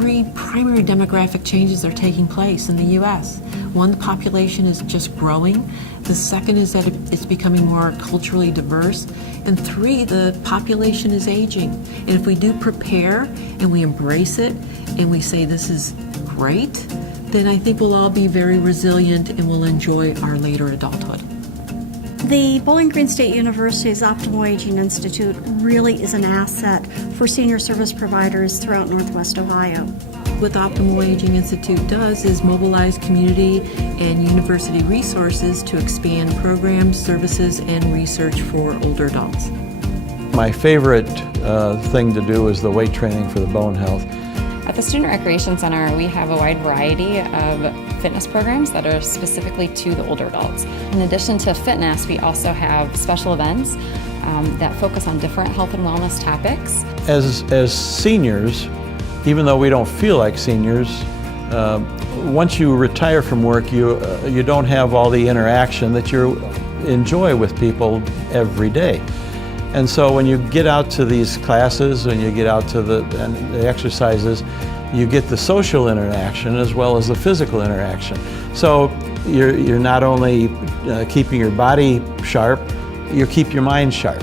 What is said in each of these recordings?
three primary demographic changes are taking place in the U.S. One, the population is just growing. The second is that it's becoming more culturally diverse. And three, the population is aging. And if we do prepare and we embrace it and we say this is great, then I think we'll all be very resilient and we'll enjoy our later adulthood. The Bowling Green State University's Optimal Aging Institute really is an asset for senior service providers throughout Northwest Ohio. What the Optimal Aging Institute does is mobilize community and university resources to expand programs, services, and research for older adults. My favorite thing to do is the weight training for the bone health. At the Student Recreation Center, we have a wide variety of fitness programs that are specifically to the older adults. In addition to fitness, we also have special events that focus on different health and wellness topics. As seniors, even though we don't feel like seniors, once you retire from work, you don't have all the interaction that you enjoy with people every day. And so when you get out to these classes, when you get out to the exercises, you get the social interaction as well as the physical interaction. So you're not only keeping your body sharp, you keep your mind sharp.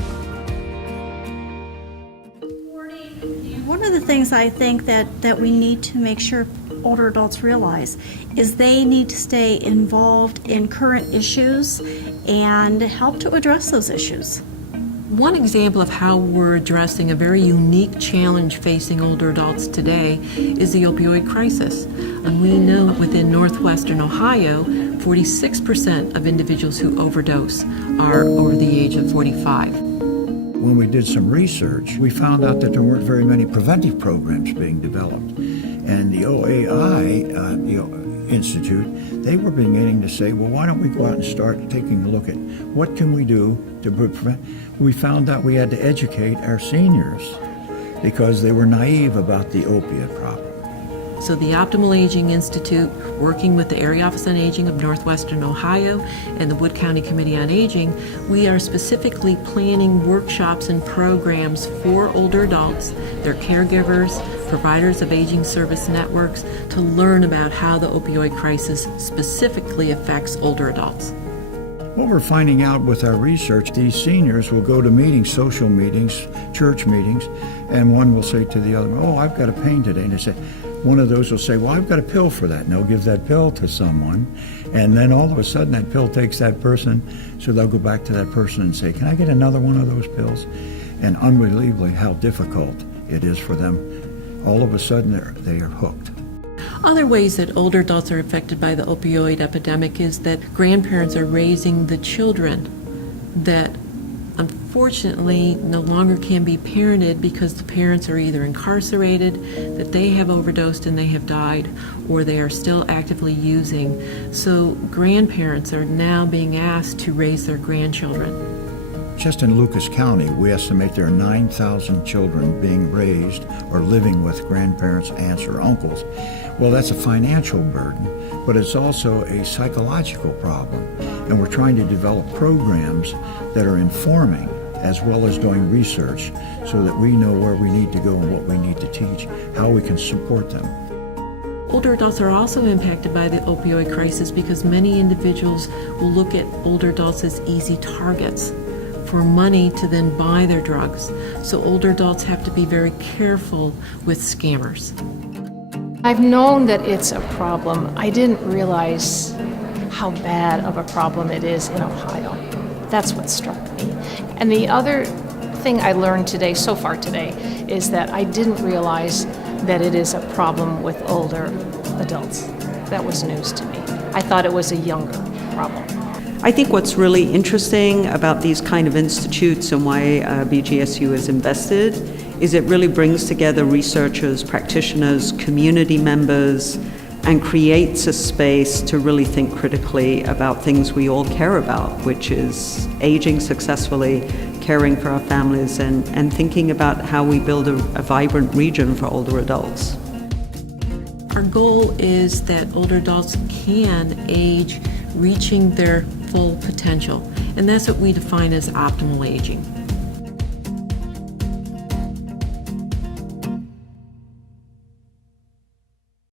One of the things I think that we need to make sure older adults realize is they need to stay involved in current issues and help to address those issues. One example of how we're addressing a very unique challenge facing older adults today is the opioid crisis. And we know within Northwestern Ohio, 46% of individuals who overdose are over the age of 45. When we did some research, we found out that there weren't very many preventive programs being developed. And the OAI Institute, they were beginning to say, well, why don't we go out and start taking a look at what can we do to prevent. We found out we had to educate our seniors because they were naive about the opiate problem. So the Optimal Aging Institute, working with the Area Office on Aging of Northwestern Ohio and the Wood County Committee on Aging, we are specifically planning workshops and programs for older adults, their caregivers, providers of aging service networks, to learn about how the opioid crisis specifically affects older adults. What we're finding out with our research, these seniors will go to meetings, social meetings, church meetings, and one will say to the other, oh, I've got a pain today. And they say, one of those will say, well, I've got a pill for that. And they'll give that pill to someone. And then all of a sudden that pill takes that person. So they'll go back to that person and say, can I get another one of those pills? And unbelievably how difficult it is for them. All of a sudden they are hooked. Other ways that older adults are affected by the opioid epidemic is that grandparents are raising the children that unfortunately no longer can be parented because the parents are either incarcerated, that they have overdosed and they have died, or they are still actively using. So grandparents are now being asked to raise their grandchildren. Just in Lucas County, we estimate there are 9,000 children being raised or living with grandparents, aunts, or uncles. Well, that's a financial burden, but it's also a psychological problem. And we're trying to develop programs that are informing as well as doing research so that we know where we need to go and what we need to teach, how we can support them. Older adults are also impacted by the opioid crisis because many individuals will look at older adults as easy targets for money to then buy their drugs. So older adults have to be very careful with scammers. I've known that it's a problem. I didn't realize how bad of a problem it is in Ohio. That's what struck me. And the other thing I learned today, so far today, is that I didn't realize that it is a problem with older adults. That was news to me. I thought it was a younger problem. I think what's really interesting about these kind of institutes and why BGSU is invested is it really brings together researchers, practitioners, community members, and creates a space to really think critically about things we all care about, which is aging successfully, caring for our families, and thinking about how we build a vibrant region for older adults. Our goal is that older adults can age reaching their full potential, and that's what we define as optimal aging.